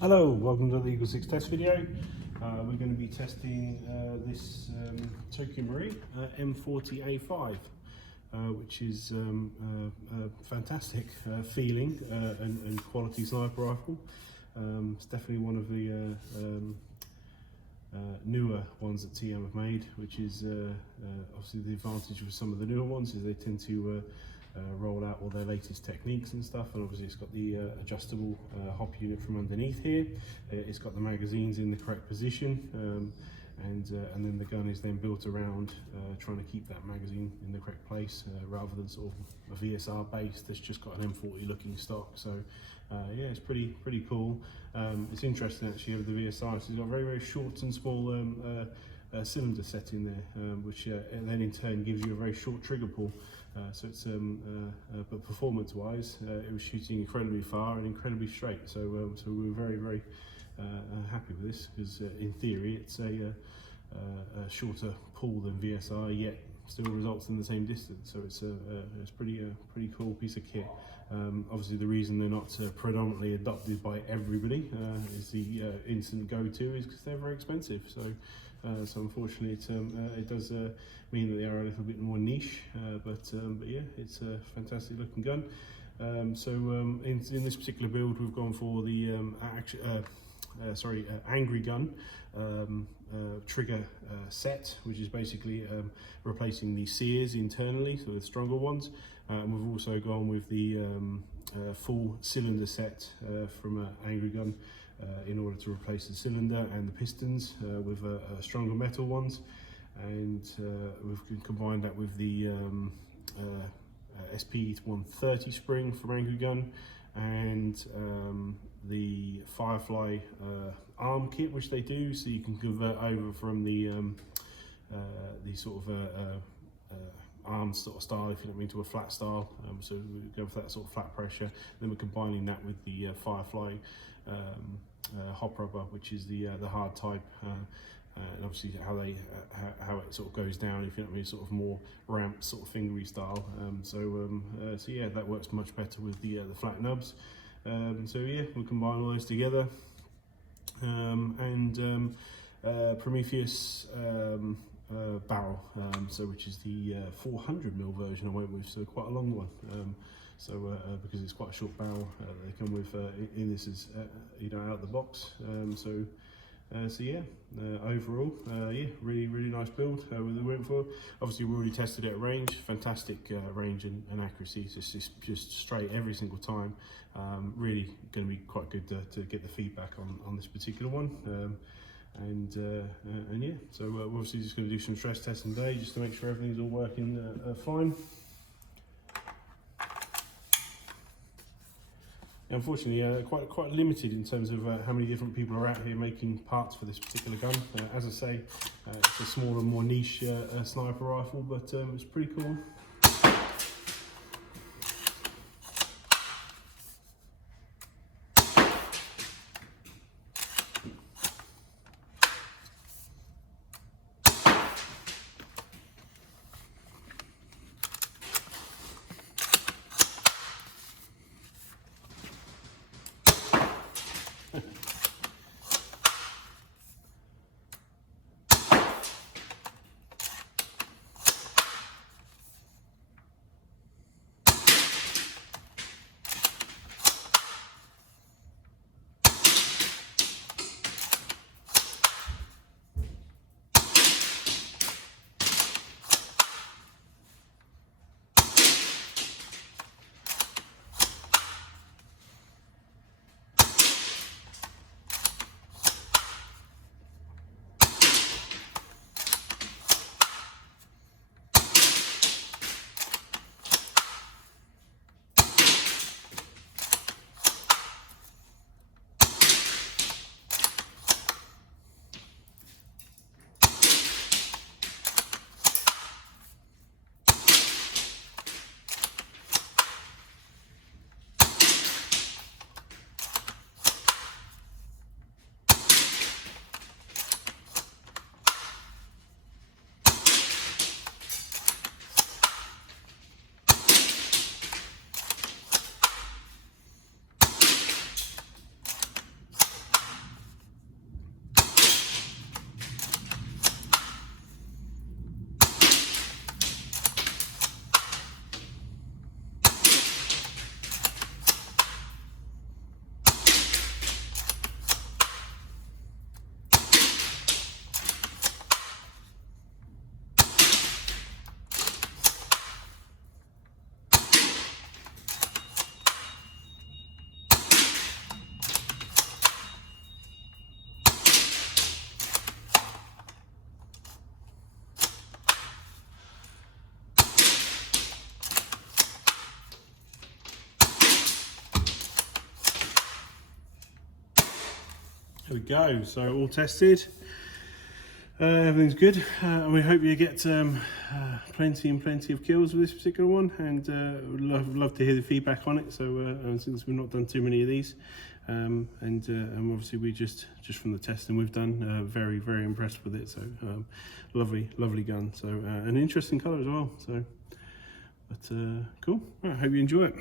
Hello, welcome to the Eagle 6 test video. We're going to be testing this Tokyo Marine M40A5, which is a fantastic feeling and quality sniper rifle. It's definitely one of the newer ones that TM have made, which is obviously the advantage with some of the newer ones is they tend to roll out all their latest techniques and stuff, and obviously it's got the adjustable hop unit from underneath here. It's got the magazines in the correct position, and then the gun is then built around trying to keep that magazine in the correct place, rather than sort of a VSR base that's just got an M40 looking stock. So yeah, it's pretty cool. It's interesting actually with the VSR, it's got very short and small cylinder set in there, which then in turn gives you a very short trigger pull. So it's but performance-wise, it was shooting incredibly far and incredibly straight. So so we were very happy with this, because in theory it's a shorter pull than VSR, yet still results in the same distance. So it's pretty cool piece of kit. Obviously the reason they're not predominantly adopted by everybody is the instant go-to is because they're very expensive. So so unfortunately it does mean that they are a little bit more niche, but yeah, it's a fantastic looking gun. In this particular build we've gone for the Angry Gun trigger set, which is basically replacing the Sears internally, so the stronger ones. And we've also gone with the full cylinder set from Angry Gun in order to replace the cylinder and the pistons with stronger metal ones. And we've combined that with the SP130 spring from Angry Gun, and the Firefly arm kit, which they do, so you can convert over from the sort of arm sort of style, if you don't mean, to a flat style. So we go for that sort of flat pressure. Then we're combining that with the Firefly hop rubber, which is the hard type, and obviously how it sort of goes down, if you know what I mean, sort of more ramp sort of fingery style. So yeah, that works much better with the flat nubs. So yeah, we'll combine all those together, and Prometheus barrel, so which is the 400mm version I went with, so quite a long one. Because it's quite a short barrel, they come with in this is you know, out of the box. So yeah, overall, yeah, really nice build we went for. Obviously we already tested it at range, fantastic range and accuracy. It's just straight every single time. Really going to be quite good to get the feedback on this particular one. And yeah, so we're obviously just going to do some stress testing today, just to make sure everything's all working fine. Unfortunately, quite limited in terms of how many different people are out here making parts for this particular gun. As I say, it's a smaller, more niche sniper rifle, but it's pretty cool. There we go, so all tested. Everything's good, and we hope you get plenty of kills with this particular one, and would love to hear the feedback on it. So since we've not done too many of these, and obviously we just from the testing we've done, very impressed with it. So lovely gun. So an interesting colour as well. So, but cool. Right, I hope you enjoy it.